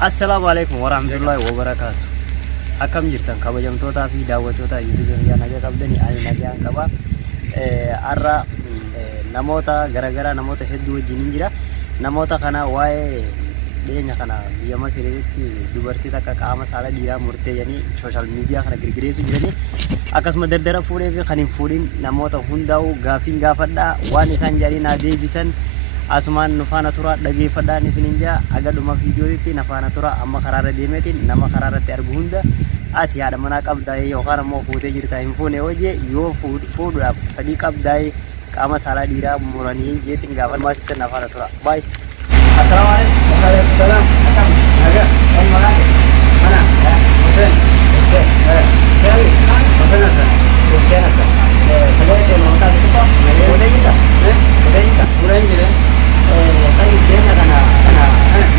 Assalamualaikum warahmatullahi wabarakatuh. Akam jirtan kabajamtoota fi daawwattoota YouTube biyya nagaa qabdani ani nagaan qaba. Arra namoota garagaraa namoota hedduu wajjin jira. Namoota kana waa'ee dhiyeenya kana biyya Masiriitti dubartii takka qaama saala dhiiraa murtee jedhanii sooshaal miidiyaa kana girgireessu jiranii akkasuma dardara fuudhee fi kan hin fuudhin namoota hundaa'u gaafiin gaafadhaa waan isaan jedhanii naa deebisan asumaan nu faana tura dhageeffadhaan isinin jaa agadhuma viidiyootti na faana tura amma karaarra deemeetiin nama karaarratti argu hunda ati haadha manaa qabdaa'ee yookaan ammoo fuutee jirtaa hin fuune hojii yoo fuudhuudhaaf fedhii qabdaa'ee qaama saalaa dhiiraa muranii jeetiin gaafadhumaatti na faana tura. Baay'ee. Assalamualaikum. Waalaikumsalam. Agak. Mana? Hussein. Hussein. Cari. Hussein apa? Hussein apa? Saya ke Mangkok itu Pak. Udah kita. Udah kita. Udah ini. Tadi dia karena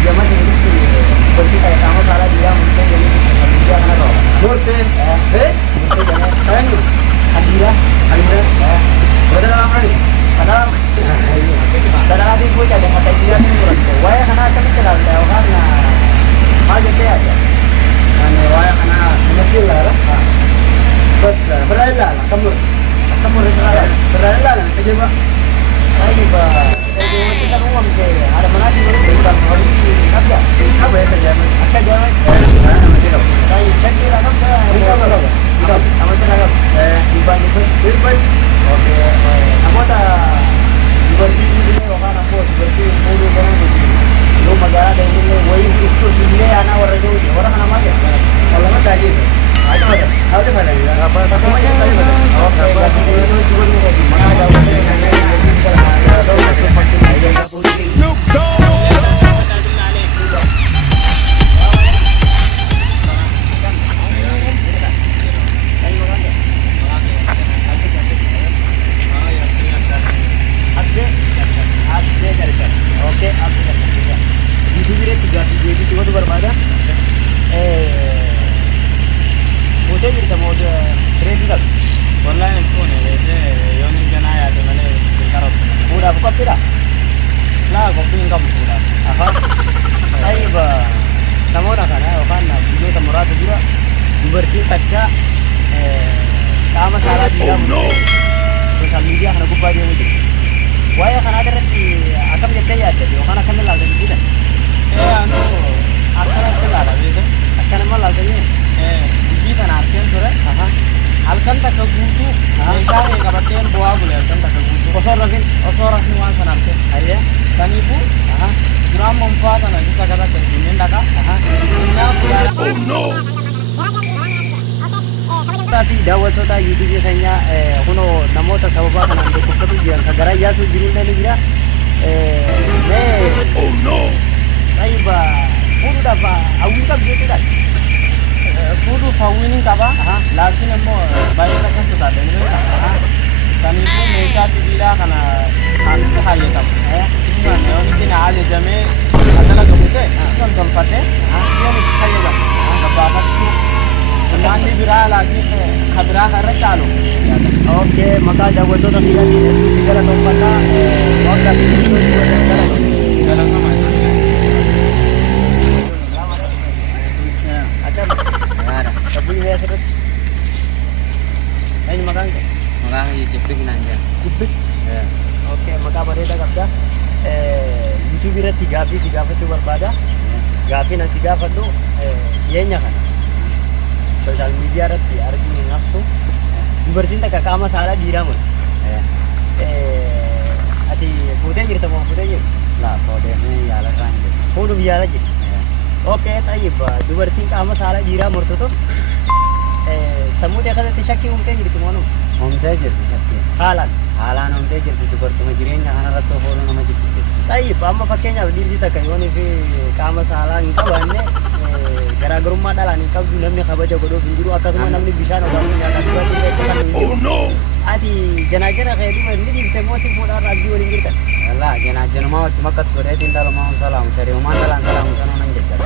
dia masih itu seperti kayak kamu salah dia mungkin jadi dia karena loh. Murte. Murte jangan. Kalian itu. Adira. Betul apa nih? Karena karena nanti gue ada kata dia nih menurut gue, wah karena kan kita udah karena aja kayak aja, karena wah karena mungkin lah, bos berada lah, kamu berada lah, kerja pak, lagi pak, kita uang ke, ada mana di mana kita mau di kerja, apa ya kerja, kerja, mana macam itu, saya cek di dalam ke, sama tenaga, iban, oke, kamu tak seperti ini orang apa seperti bulu orang ini lo magara dan ini woi itu sini anak orang jauh orang nama aja kalau nggak tadi itu ada pada apa namanya tadi pada oke itu juga nih mana ada orang yang ada Snoop Dogg oke, YouTube ini 3 video di sini berbeda. Foto kita mau trade kan? Online phone ini, yang ini kan ayah tu mana tinggal. Sudah buka tidak? Lah, kopi enggak buka. Apa? Ayo bah, sama orang kan? Kan video kita merasa juga dubartiin takka kama salah dia. Sosial media karena buka dia mungkin. Wah ya kan ada nanti akan menjadi ada di mana akan melalui kita. Anu akan melalui itu akan melalui kita nanti antara. Alkan tak kebutu. Misalnya kabarnya buah boleh alkan tak kebutu. Osor nuan sanarke. Ayah. Sanipu. Gram memfaat anak bisa kata kebutuhan daka. Oh no. Tapi daawwattoota YouTube keenya kunoo namoota sababa kanaan dhukkubsatu jiran kan gara iyyaasuu jiruun ni jira. Oh no. Taiba fuudhuudhaaf hawwii qabdu jechuudha. Fuudhuuf hawwiin qaba. Laakiin immoo baay'ee takkan sodaadha. Saniifuu meeshaa sibiilaa kana asitti fayyadamu. Yoon isin ajajamee dalagamu ta'e isan tolfadhee isheen itti fayyadamu. Gabbaafachuu. Nanti viral lagi khadra karena calo. Oke, maka daawwattoota biyya keenya segala tompata waggaa biyyattuu segala sama. Ada. Ada. Tapi ya sedot. Ini makan ke? Makan jepit nanja. Jepit. Ya. Oke, maka mereka kabda YouTube irratti gaaffii si gaafachuu barbaada. Gaaffii nan si gaafadhu dhiyeenya kana. Sosial media irratti arginu naftu dubartiin takka qaama saala dhiiraa murte. Ati fuutee jirta moo fuutee jirtu? Laa fuudhee yaala kan jiru. Fuudhuuf yaala jiru. Oke, tayyib dubartiin qaama saala dhiiraa murtu tun sammuu keessatti shakkii uumtee jirti moo nu? Uumtee jirti shakkii. Haalaan uumtee jirti dubartuma jireenya kanarratti ooluu nama jibbisiisa. Tayyib amma fakkeenyaaf dhiirri takka yoon fi qaama saalaa hin qabaanne garaagarummaa dhalaan hin qabdu namni kabaja godhuuf hin jiru akkasuma namni bishaan obaasuu nyaataa dhugaatii eeggatan hin jiru. Ati janaajana fayyaduma inni dhiiftee moo si fuudhaan abdii waliin jirtan? Wallaa janaajanumaa watti makkatti godheetiin dhalumaa salaamu sari'umaa dhalaan salaamu sanuu nan jajjabe.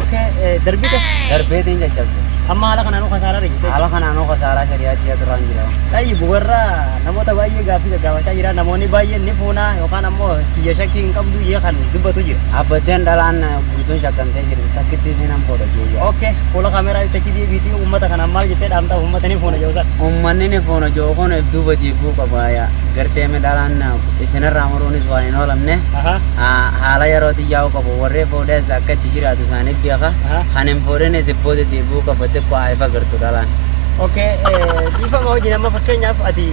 Oke, darbite? Darbeetiin jajjabse. Amma haala kanaan kasaaraa rigite. Haala kanaanuu kasaaraa shari'aatti turaan jira. Ta'i warra namoota baay'ee gaaffii gaggaafachaa jira. Namoonni baay'een ni fuuna yookaan ammoo kiyya shakkii hin qabdu jee kan dubbatu jira. Abbaddeen dhalaan guutuun shakkamtee jirti. Takkitti isiin hamboodha jeeyyaa. Okay, fuula kaameraa itti deebiitii uummata kanaan maal jettee dhaamtaa uummata ni fuuna joosan. Uummanni ni fuuna jookoon duuba jibbuu qabaaya. Garteeme dhalaan isinirraa muruunis waan hin oolamne. Haala yeroo xiyyaa'uu qabu warree fuudhees akka itti jiraatu isaaniif beeka. Kan hin fuudhines ibboote jibbuu qabate ko aifa gartu dhalaan. Okay, dhiifama hojii nama fakkeenyaaf ati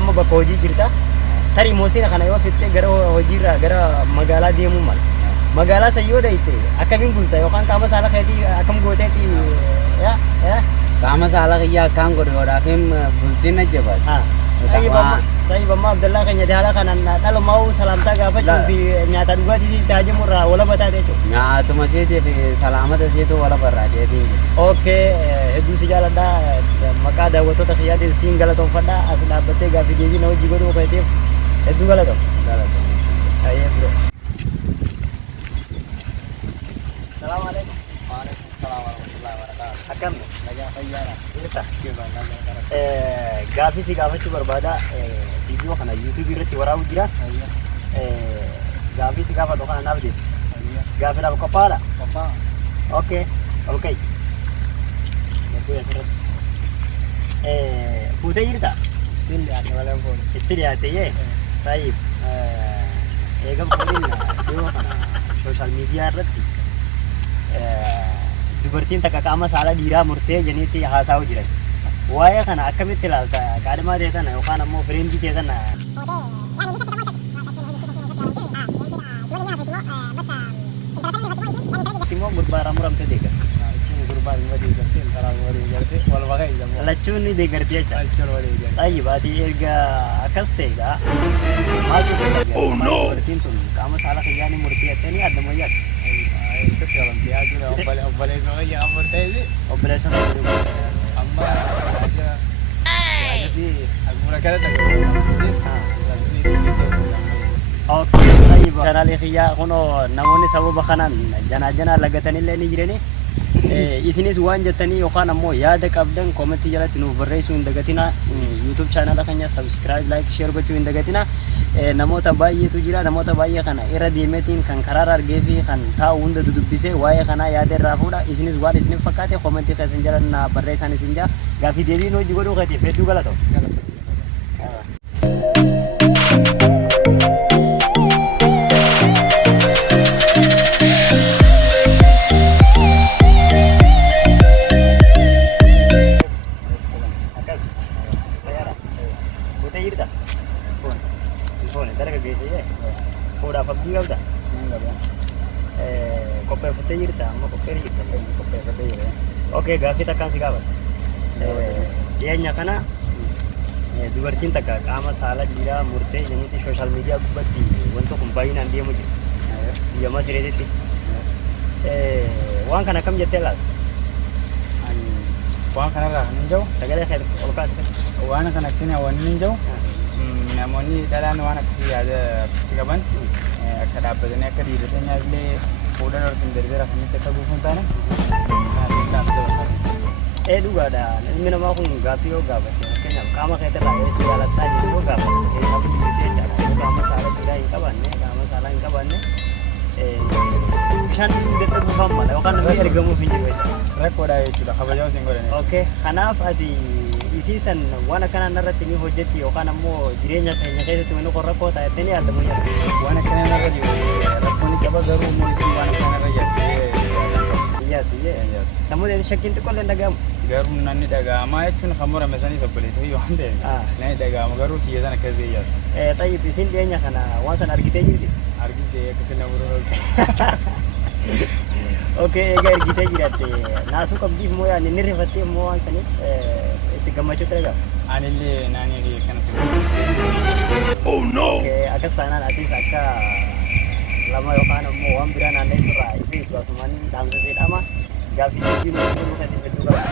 amma bakka hojii jirta. Tarii moosina kana yoo fittee gara hojiirraa gara magaalaa deemuu mala. Magaalaa sayyoo dayte akkamiin bulta yookaan qaama saala keetii akkam gooteeti qaama saala kiyyaa akkaan godhoodhaaf bultiin ajjabaatu. Tayyibamma Abdallaa keenya haala kanaan dhalumaa salaamtaa gaafachuu fi nyaata dhugaatii taajimurraa wala bataa jechuudha. Nyaatuma seetii fi salaamata seetuu wala barraa jeetii. Okay, hedduu si jaaladhaa maqaa daawwattoota kiyyaatiin siin galatoomfadhaa as dhaabbattee gaaffii deebii na hojii godhuu keetiif hedduu galatoom. Ayyee bro. Assalamu alaikum. Waalaikumsalam warahmatullahi wabarakatuh. Akkam nagaa fayyaadha. Jirta? Gaaffii si gaafachuu barbaada. Viidiyoo kana YouTube irratti waraabuu jira. Gaaffii si gaafadhu kana naaf deebi. Gaaffiidhaaf qophaa'aadha? Qophaa'aa. Okay. Okay. Fuutee jirta? Ittiin dhiyaate malee fuudhe. Itti dhiyaate yee? Taayib. Eegam fuudhin dhiyoo kana sooshaal miidiyaa irratti dubartiin takka qaama saala dhiiraa murtee jeniitti haasa'uu jiran. Waa'ee kana akkamitti ilaalta? Kaadhimaa ta'e sana yookaan ammoo firiindii ta'e sana. Immoo gurbaa muramtee deeggar. Gurbaa immoo deeggartee karaa immoo deeggartee wal baqa ijammoo. Lachuun ni deeggartee jecha. Lachuun wal deeggartee. Taayib ati erga akkas ta'e egaa maaltu si deeggar? Oh no. Dubartiin tun qaama saala kiyyaa ni murtee jettee ni adda moyyaadha. Itti qalamtee yaaduu obboleessa kiyyaa kan murteessi. Obboleessa kiyyaa. Amma kanaalee kiyyaa kunoo namoonni sababa kanaan janaa lagatanillee ni jirani. Isinis waan jettanii yookaan ammoo yaada qabdan koomentii jalatti nuuf barreessuu hin dagatina. YouTube chaanala keenya subscribe, like, share gochuu hin dagatina. Namoota baay'eetu jira. Namoota baay'ee kana irra deemeetiin kan karaarra argee fi kan taa'u hunda dudubbisee waa'ee kanaa yaada irraa fuudha. Isinis waan isiniif fakkaate koomentii keessan jala na barreessan isin jaa. Gaaffii deebiin hojii godhuu keetiif hedduu galatoo. Qopheeffattee jirta amma qopheeffattee jirta. Okay, gaaffii takkaan si gaafata. Dhiyeenya kana dubartiin takka qaama saala dhiiraa murtee jeniitti sooshaal miidiyaa gubbatti wanta kun baay'inaan deemu jira. Biyya Masireetitti. Waan kana akkam jettee laata? Waan kanarraa kan hin jiru sagalee kee ol kaasite. waan kanatti waan hin jiru namoonni dhalaan waan akkasii yaada akkasii qaban akka dhaabbatanii akka dhiirotanii illee fuudhan ortiin darbee rafanitti akka buufuun taane dhugaadha. Ilmi namaa kun gaaffii yoo gaafate fakkeenyaaf qaama keetirraa eessa jaalattaa jedhu yoo gaafate qabu dhiirotee jechaadha. Qaama saala dhiiraa hin qabanne qaama saalaa hin qabanne bishaan dhugatti buufaan mala yookaan namni ergamuuf hin jiru jechuudha. rakkoodha jechuudha kabajaa isin godhanii. Okay, kanaaf ati isiisan waan akkanaa irratti ni hojjetti yookaan ammoo jireenya keenya keessatti wanni kun rakkoo ta'etti ni yaadamu jedha. Waan akkanaa irra jiru rakkoon qaba garuu mootiin waan akkanaa irra jirti. Sammuu shakkiin xiqqoollee hin dhagahamu. Garuu nanni dhagahama jechuun kan murame sanii obboleessa waan ta'eef nanni dhagahama garuu kiyya sana akkas beeyyaatu. Tayyib isin dhiyeenya kana waan sana argitee jirti? Argitee akkasii na muruu. Okay, egaa ergitee jiraate naasuu qabdiif moo yaani ni rifattee moo waan saniif itti gammachuu ture gaafa? Anillee naanii kana oh no! Akkas taanaan atis akka lama yookaan ammoo waan biraa naanna'ee surraa ifi asumaan dhaamsa seedhama gaaffii deebii nuti godhuu kan hedduu qaba.